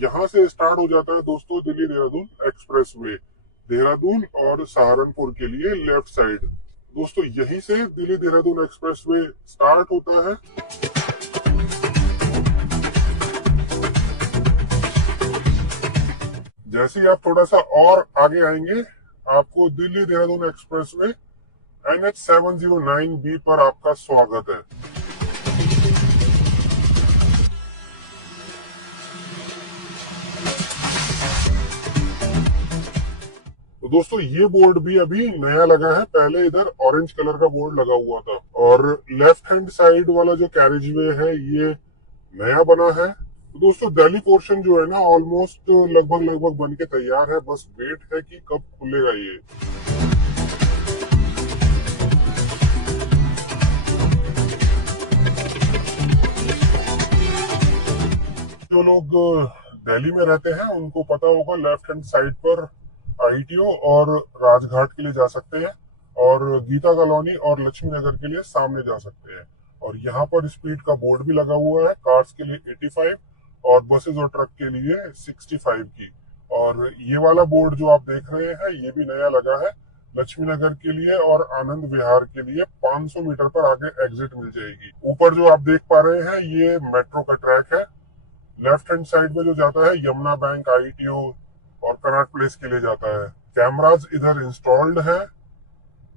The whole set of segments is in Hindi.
यहाँ से स्टार्ट हो जाता है दोस्तों दिल्ली देहरादून एक्सप्रेस वे, देहरादून और सहारनपुर के लिए लेफ्ट साइड। दोस्तों यहीं से Delhi Dehradun express way start होता है। जैसे ही आप थोड़ा सा और आगे आएंगे, आपको Delhi Dehradun express way NH709B पर आपका स्वागत है। तो दोस्तों ये बोर्ड भी अभी नया लगा है, पहले इधर ऑरेंज कलर का बोर्ड लगा हुआ था। और लेफ्ट हैंड साइड वाला जो कैरेज वे है ये नया बना है। तो दोस्तों दिल्ली पोर्शन जो है ना ऑलमोस्ट लगभग लगभग बन के तैयार है, बस वेट है कि कब खुलेगा ये। जो लोग दिल्ली में रहते हैं उनको पता होगा लेफ्ट हैंड साइड पर ITO और राजघाट के लिए जा सकते हैं, और गीता कॉलोनी और लक्ष्मी नगर के लिए सामने जा सकते हैं। और यहाँ पर स्पीड का बोर्ड भी लगा हुआ है, कार्स के लिए 85 और बसेस और ट्रक के लिए 65 की। और ये वाला बोर्ड जो आप देख रहे हैं ये भी नया लगा है, लक्ष्मी नगर के लिए और आनंद विहार के लिए 500 मीटर पर आगे एग्जिट मिल जाएगी। ऊपर जो आप देख पा रहे हैं ये मेट्रो का ट्रैक है। लेफ्ट हैंड साइड में जो जाता है यमुना बैंक, ITO और कनॉट प्लेस के लिए जाता है। कैमराज इधर इंस्टॉल्ड है,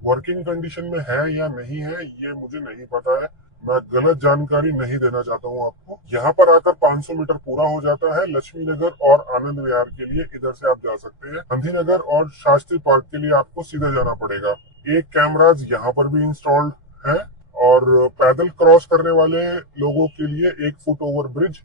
वर्किंग कंडीशन में है या नहीं है ये मुझे नहीं पता है, मैं गलत जानकारी नहीं देना चाहता हूँ आपको। यहाँ पर आकर 500 मीटर पूरा हो जाता है। लक्ष्मी नगर और आनंद विहार के लिए इधर से आप जा सकते हैं, गांधी नगर और शास्त्री पार्क के लिए आपको सीधे जाना पड़ेगा। एक कैमराज यहाँ पर भी इंस्टॉल्ड है, और पैदल क्रॉस करने वाले लोगों के लिए 1 फुट ओवर ब्रिज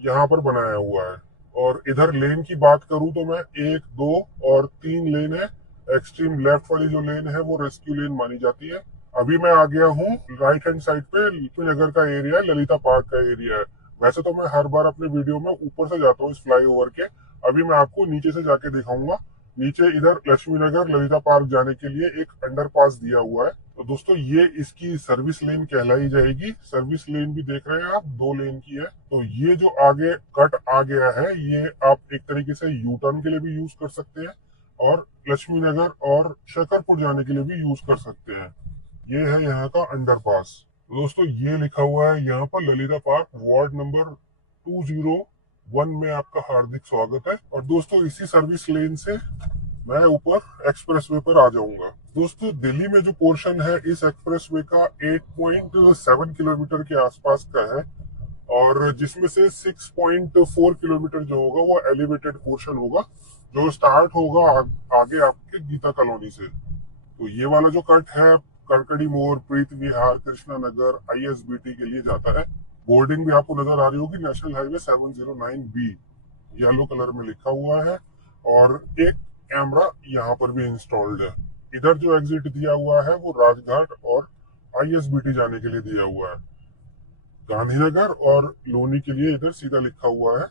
यहाँ पर बनाया हुआ है। और इधर लेन की बात करूं तो मैं 1, 2 और 3 लेन है। एक्सट्रीम लेफ्ट वाली जो लेन है वो रेस्क्यू लेन मानी जाती है। अभी मैं आ गया हूँ राइट हैंड साइड पे, लक्ष्मी नगर का एरिया है, ललिता पार्क का एरिया है। वैसे तो मैं हर बार अपने वीडियो में ऊपर से जाता हूँ इस फ्लाईओवर के, अभी मैं आपको नीचे से जाके दिखाऊंगा। नीचे इधर लक्ष्मी नगर ललिता पार्क जाने के लिए एक अंडरपास दिया हुआ है। तो दोस्तों ये इसकी सर्विस लेन कहलाई जाएगी। सर्विस लेन भी देख रहे हैं आप, 2 लेन की है। तो ये जो आगे कट आ गया है ये आप एक तरीके से यू टर्न के लिए भी यूज कर सकते हैं, और लक्ष्मी नगर और शकरपुर जाने के लिए भी यूज कर सकते हैं। ये है यहाँ का अंडरपास। तो दोस्तों ये लिखा हुआ है यहाँ पर ललिता पार्क वार्ड नंबर 201 में आपका हार्दिक स्वागत है। और दोस्तों इसी सर्विस लेन से मैं ऊपर एक्सप्रेसवे पर आ जाऊंगा। दोस्तों दिल्ली में जो पोर्शन है इस एक्सप्रेसवे का 8.7 किलोमीटर के आसपास का है, और जिसमें से 6.4 किलोमीटर जो होगा वो एलिवेटेड पोर्शन होगा, जो स्टार्ट होगा आगे आपके गीता कॉलोनी से। तो ये वाला जो कट है कड़कड़ी मोड़, प्रीत विहार, कृष्णा नगर, ISBT के लिए जाता है। बोर्डिंग भी आपको नजर आ रही होगी, national highway 709B yellow colour में लिखा हुआ है। और एक कैमरा यहाँ पर भी इंस्टॉल्ड है। इधर जो एग्जिट दिया हुआ है वो राजघाट और ISBT जाने के लिए दिया हुआ है। गांधीनगर और लोनी के लिए इधर सीधा लिखा हुआ है।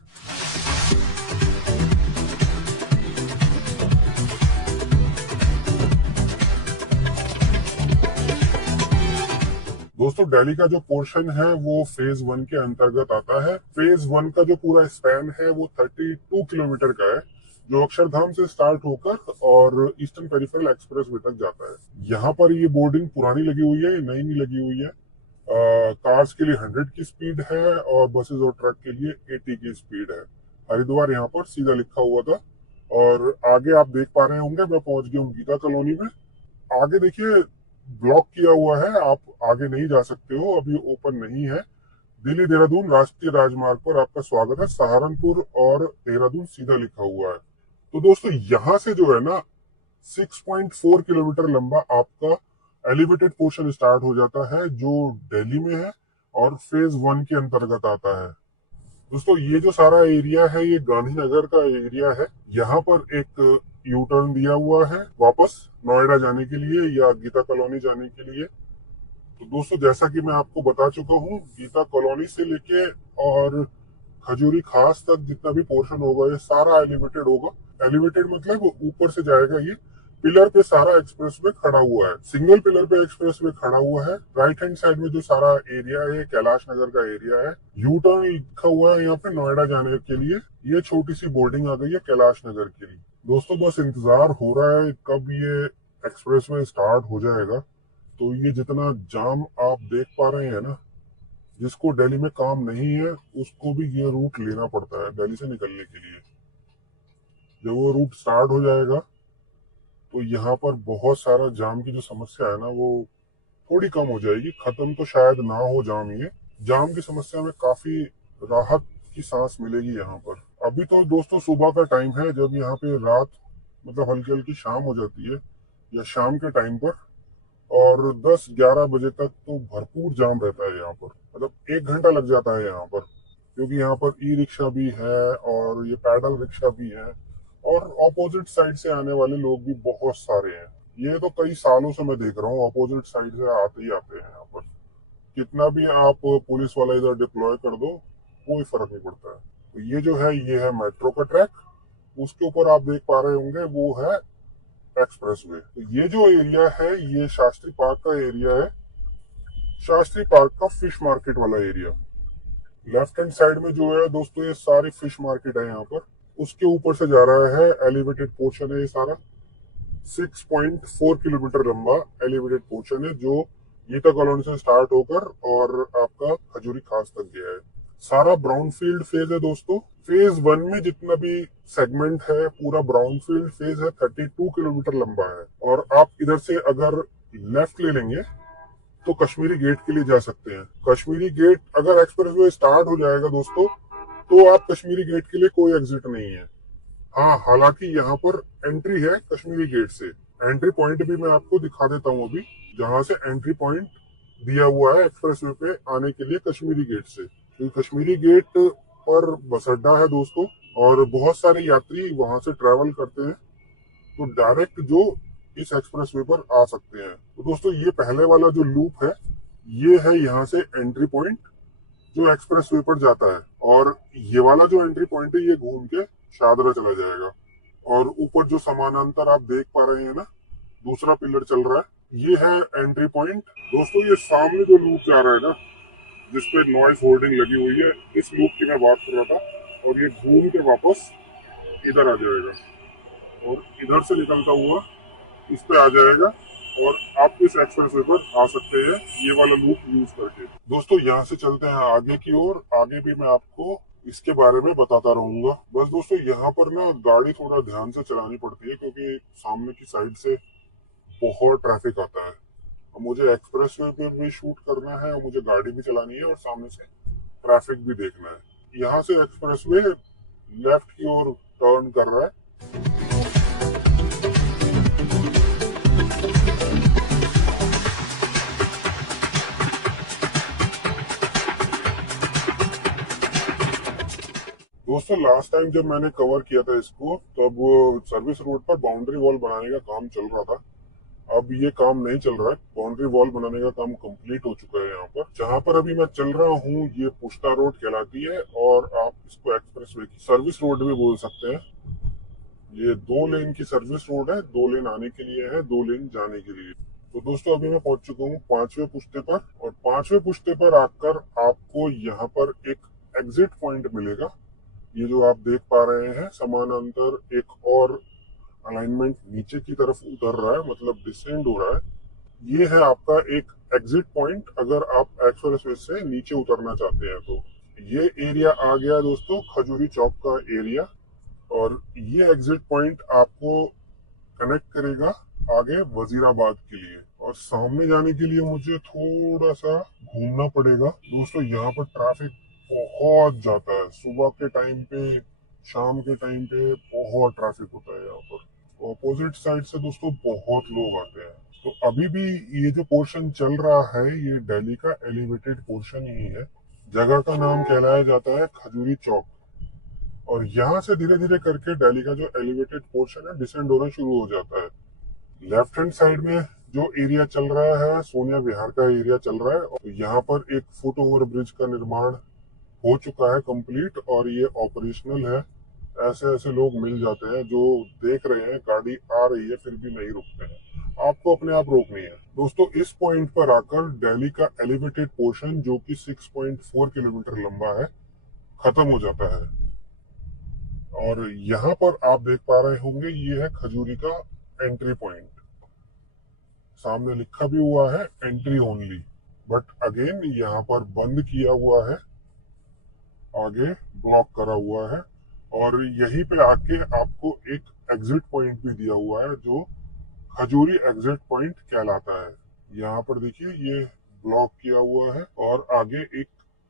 दोस्तों दिल्ली का जो पोर्शन है वो फेज 1 के अंतर्गत आता है। फेज 1 का जो पूरा स्पैन है वो 32 किलोमीटर का है, जो अक्षरधाम से स्टार्ट होकर और ईस्टर्न पेरिफेरल एक्सप्रेस वे तक जाता है। यहाँ पर ये बोर्डिंग पुरानी लगी हुई है, नई नहीं लगी हुई है। कार्स के लिए 100 की स्पीड है और बसेस और ट्रक के लिए 80 की स्पीड है। हरिद्वार यहाँ पर सीधा लिखा हुआ था। और आगे आप देख पा रहे होंगे मैं पहुंच गया हूँ गीता कॉलोनी में। आगे देखिए ब्लॉक किया हुआ है, आप आगे नहीं जा सकते हो, अभी ओपन नहीं है। दिल्ली देहरादून राष्ट्रीय राजमार्ग पर आपका स्वागत है, सहारनपुर और देहरादून सीधा लिखा हुआ है। तो दोस्तों यहाँ से जो है ना 6.4 किलोमीटर लंबा आपका एलिवेटेड पोर्शन स्टार्ट हो जाता है, जो दिल्ली में है और फेज 1 के अंतर्गत आता है। दोस्तों ये जो सारा एरिया है ये गांधीनगर का एरिया है। यहाँ पर एक यू टर्न दिया हुआ है वापस नोएडा जाने के लिए या गीता कॉलोनी जाने के लिए। तो दोस्तों जैसा कि मैं आपको बता चुका हूँ, गीता कॉलोनी से लेके और खजूरी खास तक जितना भी पोर्शन होगा ये सारा एलिवेटेड होगा। एलिवेटेड मतलब ऊपर से जाएगा ये, पिलर पे सारा एक्सप्रेसवे खड़ा हुआ है, सिंगल पिलर पे एक्सप्रेसवे खड़ा हुआ है। राइट हैंड साइड में जो सारा एरिया है कैलाश नगर का एरिया है। यू टर्न लिखा हुआ है यहाँ पे नोएडा जाने के लिए। ये छोटी सी बोर्डिंग आ गई है कैलाश नगर के लिए। दोस्तों बस इंतजार हो रहा है कब ये एक्सप्रेसवे स्टार्ट हो जाएगा। तो ये जितना जाम आप देख पा रहे हैं ना, जिसको दिल्ली में काम नहीं है उसको भी ये रूट लेना पड़ता है दिल्ली से निकलने के लिए। जब वो रूट स्टार्ट हो जाएगा तो यहाँ पर बहुत सारा जाम की जो समस्या है ना वो थोड़ी कम हो जाएगी। खत्म तो शायद ना हो जाम, ये जाम की समस्या में काफी राहत की सांस मिलेगी यहाँ पर। अभी तो दोस्तों सुबह का टाइम है, जब यहाँ पे रात मतलब हल्की हल्की शाम हो जाती है या शाम के टाइम पर, और 10-11 बजे तक तो भरपूर जाम रहता है यहाँ पर। मतलब 1 घंटा लग जाता है यहाँ पर, क्योंकि यहाँ पर ई रिक्शा भी है और ये पैडल रिक्शा भी है, और ऑपोजिट साइड से आने वाले लोग भी बहुत सारे हैं। ये तो कई सालों से मैं देख रहा हूँ, ऑपोजिट साइड से आते ही आते हैं यहाँ पर। कितना भी आप पुलिस वाला इधर डिप्लॉय कर दो कोई फर्क नहीं पड़ता है। तो ये जो है ये है मेट्रो का ट्रैक। उसके ऊपर आप देख पा रहे होंगे वो है एक्सप्रेसवे। तो ये जो एरिया है ये शास्त्री पार्क का एरिया है, शास्त्री पार्क का फिश मार्केट वाला एरिया। लेफ्ट हैंड साइड में जो है दोस्तों ये सारी फिश मार्केट है यहाँ पर। उसके ऊपर से जा रहा है एलिवेटेड पोर्शन है ये सारा। 6.4 किलोमीटर लंबा एलिवेटेड पोर्शन है जो गीता कॉलोनी से स्टार्ट होकर और आपका खजूरी खास तक गया है। सारा ब्राउन फील्ड फेज है दोस्तों। फेज 1 में जितना भी सेगमेंट है पूरा ब्राउन फील्ड फेज है, 32 किलोमीटर लंबा है। और आप इधर से अगर लेफ्ट ले लेंगे तो कश्मीरी गेट के लिए जा सकते हैं। कश्मीरी गेट अगर एक्सप्रेसवे स्टार्ट हो जाएगा दोस्तों तो आप कश्मीरी गेट के लिए कोई एग्जिट नहीं है। हाँ, हालांकि यहाँ पर एंट्री है कश्मीरी गेट से। एंट्री पॉइंट भी मैं आपको दिखा देता हूँ अभी, जहां से एंट्री पॉइंट दिया हुआ है एक्सप्रेसवे पे आने के लिए कश्मीरी गेट से। तो कश्मीरी गेट पर बस अड्डा है दोस्तों, और बहुत सारे यात्री वहां से ट्रेवल करते हैं, तो डायरेक्ट जो इस एक्सप्रेसवे पर आ सकते हैं। तो दोस्तों ये पहले वाला जो लूप है ये है यहाँ से एंट्री पॉइंट जो एक्सप्रेसवे पर जाता है, और ये वाला जो एंट्री पॉइंट है ये घूम के शादरा चला जाएगा। और ऊपर जो समानांतर आप देख पा रहे हैं ना दूसरा पिलर चल रहा है, ये है एंट्री पॉइंट। दोस्तों ये सामने जो लूप जा रहा है ना जिसपे नॉइस होर्डिंग लगी हुई है, इस लूप की मैं बात कर रहा था, और ये घूम के वापस इधर आ जाएगा और इधर से निकलता हुआ इस पे आ जाएगा, और आप इस एक्सप्रेसवे पर आ सकते हैं ये वाला लूप यूज करके। दोस्तों यहाँ से चलते हैं आगे की ओर। आगे भी मैं आपको इसके बारे में बताता रहूंगा। बस दोस्तों यहाँ पर ना गाड़ी थोड़ा ध्यान से चलानी पड़ती है, क्योंकि सामने की साइड से बहुत ट्रैफिक आता है। मुझे एक्सप्रेसवे पे भी शूट करना है और मुझे गाड़ी भी चलानी है और सामने से ट्रैफिक भी देखना है। यहाँ से एक्सप्रेसवे लेफ्ट की ओर टर्न कर रहा है। दोस्तों लास्ट टाइम जब मैंने कवर किया था इसको तब सर्विस रोड पर बाउंड्री वॉल बनाने का काम चल रहा था। अब ये काम नहीं चल रहा है, बाउंड्री वॉल बनाने का काम कंप्लीट हो चुका है। यहाँ पर जहाँ पर अभी मैं चल रहा हूँ ये पुष्टा रोड कहलाती है, और आप इसको एक्सप्रेसवे की सर्विस रोड भी बोल सकते हैं। ये 2 लेन की सर्विस रोड है, 2 लेन आने के लिए है, 2 लेन जाने के लिए। तो दोस्तों अभी मैं पहुंच चुका हूँ 5वें पुश्ते पर, और 5वें पुश्ते पर आकर आपको यहाँ पर एक एग्जिट पॉइंट मिलेगा। ये जो आप देख पा रहे हैं समानांतर एक और अलाइनमेंट नीचे की तरफ उतर रहा है, मतलब डिसेंड हो रहा है। ये है आपका एक एग्जिट पॉइंट अगर आप एक्सप्रेसवे से नीचे उतरना चाहते हैं तो। ये एरिया आ गया दोस्तों खजूरी चौक का एरिया, और ये एग्जिट पॉइंट आपको कनेक्ट करेगा आगे वजीराबाद के लिए। और सामने जाने के लिए मुझे थोड़ा सा घूमना पड़ेगा दोस्तों। यहाँ पर ट्रैफिक बहुत जाता है सुबह के टाइम पे, शाम के टाइम पे बहुत ट्रैफिक होता है यहाँ पर। ऑपोजिट साइड से दोस्तों बहुत लोग आते हैं। तो अभी भी ये जो पोर्शन चल रहा है ये दिल्ली का एलिवेटेड पोर्शन ही है। जगह का नाम कहलाया जाता है खजूरी चौक, और यहाँ से धीरे धीरे करके दिल्ली का जो एलिवेटेड पोर्शन है डिसेंड होना शुरू हो जाता है। लेफ्ट हैंड साइड में जो एरिया चल रहा है सोनिया विहार का एरिया चल रहा है, और यहाँ पर एक फुट ओवर ब्रिज का निर्माण हो चुका है कंप्लीट, और ये ऑपरेशनल है ऐसे ऐसे लोग मिल जाते हैं जो देख रहे हैं गाड़ी आ रही है फिर भी नहीं रुकते हैं। आपको अपने आप रोकनी है। दोस्तों इस पॉइंट पर आकर दिल्ली का एलिवेटेड पोर्शन जो कि 6.4 किलोमीटर लंबा है खत्म हो जाता है। और यहाँ पर आप देख पा रहे होंगे ये है खजूरी का एंट्री पॉइंट। सामने लिखा भी हुआ है एंट्री ओनली, बट अगेन यहाँ पर बंद किया हुआ है, आगे ब्लॉक करा हुआ है। और यहीं पे आके आपको एक एग्जिट पॉइंट भी दिया हुआ है जो खजूरी एग्जिट पॉइंट कहलाता है। यहाँ पर देखिए ये ब्लॉक किया हुआ है और आगे एक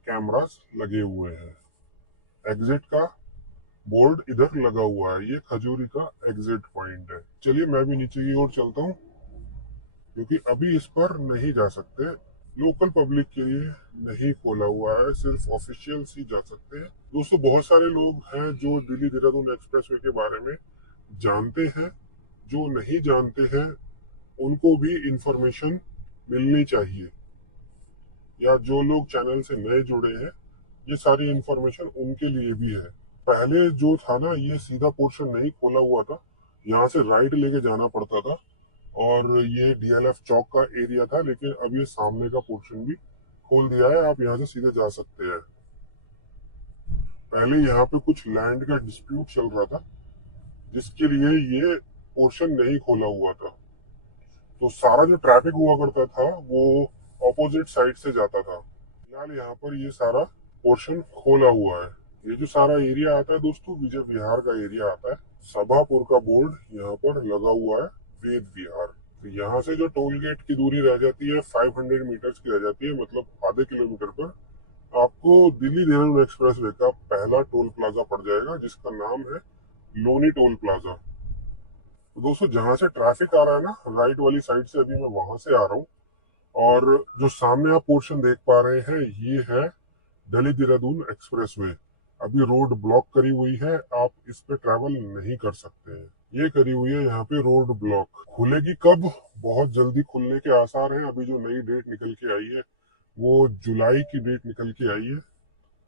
कैमरास लगे हुए हैं। एग्जिट का बोर्ड इधर लगा हुआ है, ये खजूरी का एग्जिट पॉइंट है। चलिए मैं भी नीचे की ओर चलता हूँ क्योंकि अभी इस पर नहीं जा सकते, लोकल पब्लिक के लिए नहीं खोला हुआ है, सिर्फ ऑफिशियल्स ही जा सकते हैं। दोस्तों बहुत सारे लोग हैं जो दिल्ली देहरादून एक्सप्रेसवे के बारे में जानते हैं, जो नहीं जानते हैं उनको भी इंफॉर्मेशन मिलनी चाहिए, या जो लोग चैनल से नए जुड़े हैं ये सारी इंफॉर्मेशन उनके लिए भी है। पहले जो था ना ये सीधा पोर्शन नहीं खोला हुआ था, यहाँ से राइट लेके जाना पड़ता था और ये डीएलएफ चौक का एरिया था, लेकिन अब ये सामने का पोर्शन भी खोल दिया है, आप यहाँ से सीधे जा सकते हैं। पहले यहाँ पे कुछ लैंड का डिस्प्यूट चल रहा था जिसके लिए ये पोर्शन नहीं खोला हुआ था, तो सारा जो ट्रैफिक हुआ करता था वो ऑपोजिट साइड से जाता था। फिलहाल यहाँ पर ये सारा पोर्शन खोला हुआ है। ये जो सारा एरिया आता है दोस्तों विजय विहार का एरिया आता है। सभापुर का बोर्ड यहाँ पर लगा हुआ है, वेद विहार। तो यहाँ से जो टोल गेट की दूरी रह जाती है 500 मीटर्स की रह जाती है, मतलब आधे किलोमीटर पर आपको दिल्ली देहरादून एक्सप्रेसवे का पहला टोल प्लाजा पड़ जाएगा जिसका नाम है लोनी टोल प्लाजा। तो दोस्तों जहां से ट्रैफिक आ रहा है ना राइट वाली साइड से, अभी मैं वहां से आ रहा हूँ और जो सामने आप पोर्शन देख पा रहे हैं ये है दिल्ली देहरादून एक्सप्रेसवे। अभी रोड ब्लॉक करी हुई है, आप इस पे ट्रैवल नहीं कर सकते हैं, ये करी हुई है यहाँ पे रोड ब्लॉक। खुलेगी कब? बहुत जल्दी खुलने के आसार हैं। अभी जो नई डेट निकल के आई है वो जुलाई की डेट निकल के आई है,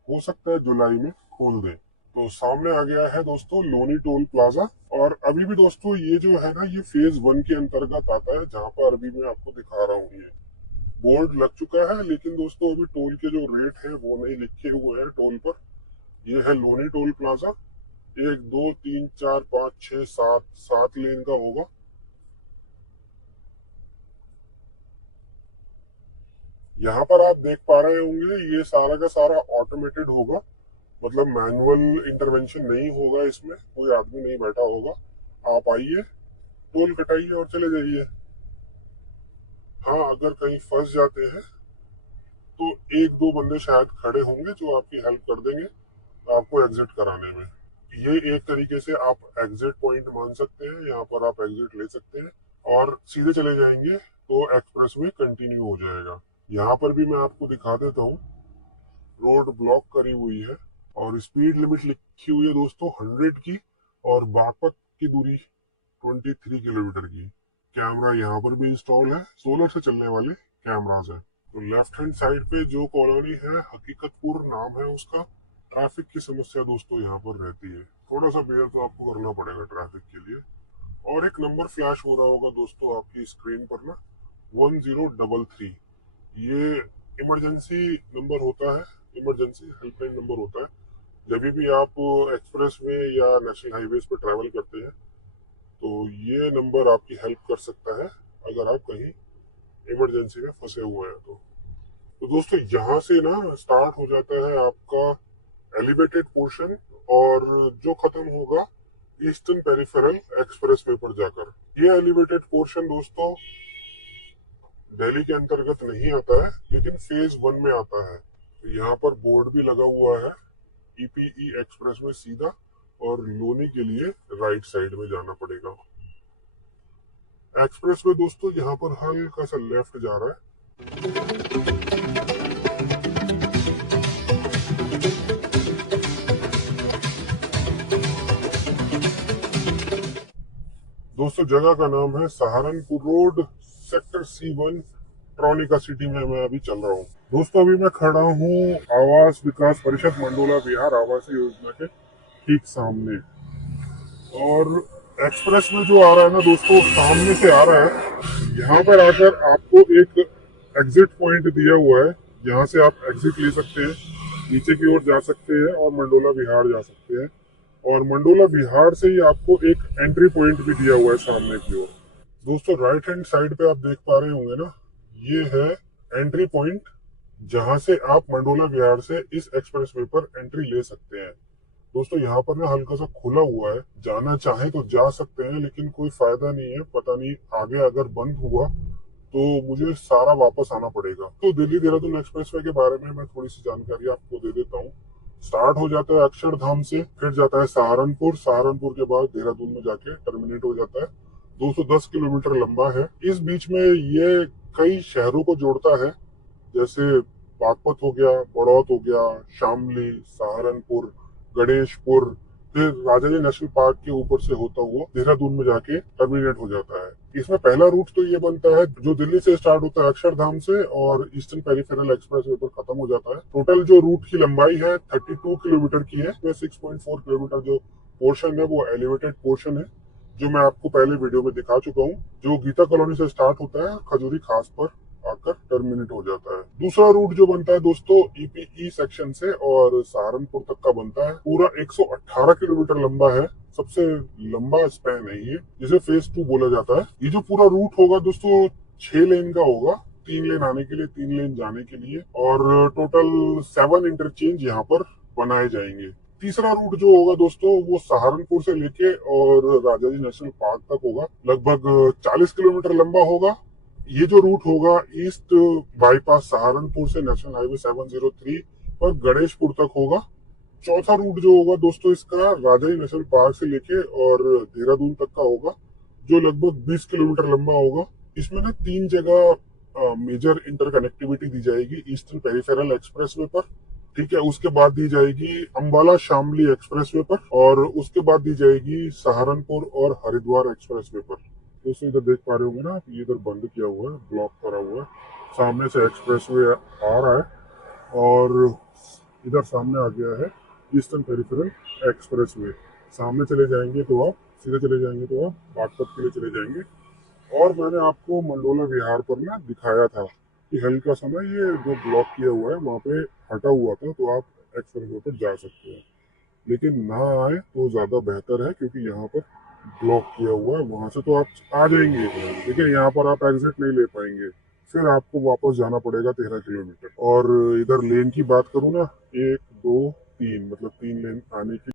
हो सकता है जुलाई में खोल दे। तो सामने आ गया है दोस्तों लोनी टोल प्लाजा। और अभी भी दोस्तों ये जो है ना ये फेज 1 के अंतर्गत आता है, जहां पर अभी मैं आपको दिखा रहा हूँ। ये बोर्ड लग चुका है लेकिन दोस्तों अभी टोल के जो रेट है वो नहीं लिखे हुए हैं टोल पर। ये है लोनी टोल प्लाजा, 1 2 3 4 5 6 7 लेन का होगा। यहाँ पर आप देख पा रहे होंगे ये सारा का सारा ऑटोमेटेड होगा, मतलब मैनुअल इंटरवेंशन नहीं होगा, इसमें कोई आदमी नहीं बैठा होगा। आप आइए, टोल कटाइए और चले जाइए। हाँ अगर कहीं फंस जाते हैं तो 1 2 बंदे शायद खड़े होंगे जो आपकी हेल्प कर देंगे आपको एग्जिट कराने में। ये एक तरीके से आप एग्जिट पॉइंट मान सकते हैं, यहाँ पर आप एग्जिट ले सकते हैं और सीधे चले जाएंगे तो एक्सप्रेसवे कंटिन्यू हो जाएगा। यहाँ पर भी मैं आपको दिखा देता हूँ, रोड ब्लॉक करी हुई है और स्पीड लिमिट लिखी हुई है दोस्तों 100 की और बागपत की दूरी 23 किलोमीटर की। कैमरा यहाँ पर भी इंस्टॉल है, सोलर से चलने वाले कैमरास है। तो लेफ्ट हैंड साइड पे जो कॉलोनी है हकीकतपुर नाम है उसका। ट्रैफिक की समस्या दोस्तों यहाँ पर रहती है, थोड़ा सा बेयर तो आपको करना पड़ेगा ट्रैफिक के लिए। और एक नंबर फ्लैश हो रहा होगा दोस्तों आपकी स्क्रीन पर ना, 1033। ये इमरजेंसी नंबर होता है, इमरजेंसी हेल्पलाइन नंबर होता है। जब भी आप एक्सप्रेस वे या नेशनल हाईवेज पर ट्रैवल करते हैं तो ये नंबर आपकी हेल्प कर सकता है अगर आप कहीं इमरजेंसी में फंसे हुए हैं तो दोस्तों यहाँ से ना स्टार्ट हो जाता है आपका एलिवेटेड पोर्शन और जो खत्म होगा ईस्टर्न पेरिफेरल एक्सप्रेसवे पर जाकर। ये एलिवेटेड पोर्शन दोस्तों दिल्ली के अंतर्गत नहीं आता है लेकिन फेज 1 में आता है। तो यहाँ पर बोर्ड भी लगा हुआ है, ईपीई एक्सप्रेसवे सीधा और लोनी के लिए राइट साइड में जाना पड़ेगा। एक्सप्रेसवे दोस्तों यहाँ पर हल्का सा लेफ्ट जा रहा है। दोस्तों जगह का नाम है Saharanpur road, sector C1, tronica city में मैं अभी चल रहा हूँ। दोस्तों अभी मैं खड़ा हूँ आवास विकास परिषद मंडोला विहार आवासीय योजना के ठीक सामने। और एक्सप्रेस में जो आ रहा है ना दोस्तों, सामने से आ रहा है। यहाँ पर आकर आपको एक एग्जिट पॉइंट दिया हुआ है, यहाँ से आप एग्जिट ले सकते हैं, नीचे की ओर जा सकते हैं और मंडोला विहार जा सकते हैं। और मंडोला विहार से ही आपको एक एंट्री पॉइंट भी दिया हुआ है सामने की ओर। दोस्तों राइट हैंड साइड पे आप देख पा रहे होंगे ना, ये है एंट्री पॉइंट, जहां से आप मंडोला विहार से इस एक्सप्रेसवे पर एंट्री ले सकते हैं। दोस्तों यहाँ पर ना हल्का सा खुला हुआ है, जाना चाहे तो जा सकते हैं, लेकिन कोई फायदा नहीं है, पता नहीं आगे अगर बंद हुआ तो मुझे सारा वापस आना पड़ेगा। तो दिल्ली देहरादून एक्सप्रेसवे के बारे में मैं थोड़ी सी जानकारी आपको दे देता हूँ। स्टार्ट हो जाता है अक्षरधाम से, फिर जाता है सहारनपुर, सहारनपुर के बाद देहरादून में जाके टर्मिनेट हो जाता है। 210 किलोमीटर लंबा है। इस बीच में ये कई शहरों को जोड़ता है, जैसे बागपत हो गया, बड़ौत हो गया, शामली, सहारनपुर, गणेशपुर, फिर राजा जी नेशनल पार्क के ऊपर से होता हुआ देहरादून में जाके टर्मिनेट हो जाता है। इसमें पहला रूट तो ये बनता है जो दिल्ली से स्टार्ट होता है अक्षरधाम से और ईस्टर्न पेरिफेरल एक्सप्रेस पर खत्म हो जाता है। टोटल जो रूट की लंबाई है 32 किलोमीटर की है। 6.4 किलोमीटर जो पोर्शन है वो एलिवेटेड पोर्शन है, जो मैं आपको पहले वीडियो में दिखा चुका हूँ, जो गीता कॉलोनी से स्टार्ट होता है, खजूरी खास पर आकर टर्मिनेट हो जाता है। दूसरा रूट जो बनता है दोस्तों ईपीई सेक्शन से और सहारनपुर तक का बनता है, पूरा 118 किलोमीटर लंबा है। सबसे लंबा स्पैन है ये, जिसे फेज 2 बोला जाता है। ये जो पूरा रूट होगा दोस्तों 6 लेन का होगा, 3 लेन आने के लिए, 3 लेन जाने के लिए, और टोटल 7 इंटरचेंज यहाँ पर बनाए जाएंगे। तीसरा रूट जो होगा दोस्तों वो सहारनपुर से लेके और राजा जी नेशनल पार्क तक होगा, लगभग 40 किलोमीटर लंबा होगा। ये जो रूट होगा ईस्ट बाईपास सहारनपुर से नेशनल हाईवे 703 पर गणेशपुर तक होगा। चौथा रूट जो होगा दोस्तों इसका राजाई नेशनल पार्क से लेके और देहरादून तक का होगा, जो लगभग 20 किलोमीटर लंबा होगा। इसमें ना 3 जगह मेजर इंटरकनेक्टिविटी दी जाएगी ईस्टर्न पेरिफेरल एक्सप्रेसवे पर, ठीक है। उसके बाद दी जाएगी अंबाला शामली एक्सप्रेसवे पर, और उसके बाद दी जाएगी सहारनपुर और हरिद्वार एक्सप्रेसवे पर। दोस्तों इधर देख पा रहे होंगे ना, ये इधर बंद किया हुआ है, ब्लॉक करा हुआ है। सामने से एक्सप्रेसवे आ रहा है और इधर सामने आ गया है ईस्टर्न पेरिफेरल एक्सप्रेसवे। सामने चले जाएंगे तो आप सीधे चले जाएंगे तो आप बागपत के लिए चले जाएंगे। और मैंने आपको मंडोला विहार पर ना दिखाया था कि हल्का सा ना ये जो ब्लॉक किया हुआ है वहाँ पे हटा हुआ था, तो आप एक्सप्रेसवे पर जा सकते हैं, लेकिन ना आए तो ज्यादा बेहतर है, क्योंकि यहाँ पर ब्लॉक किया हुआ है। वहां से तो आप आ जाएंगे, लेकिन यहाँ पर आप एग्जिट नहीं ले पाएंगे, फिर आपको वापस जाना पड़ेगा 13 किलोमीटर। और इधर लेन की बात करूँ ना, 1 2 3 मतलब 3 लेन आने की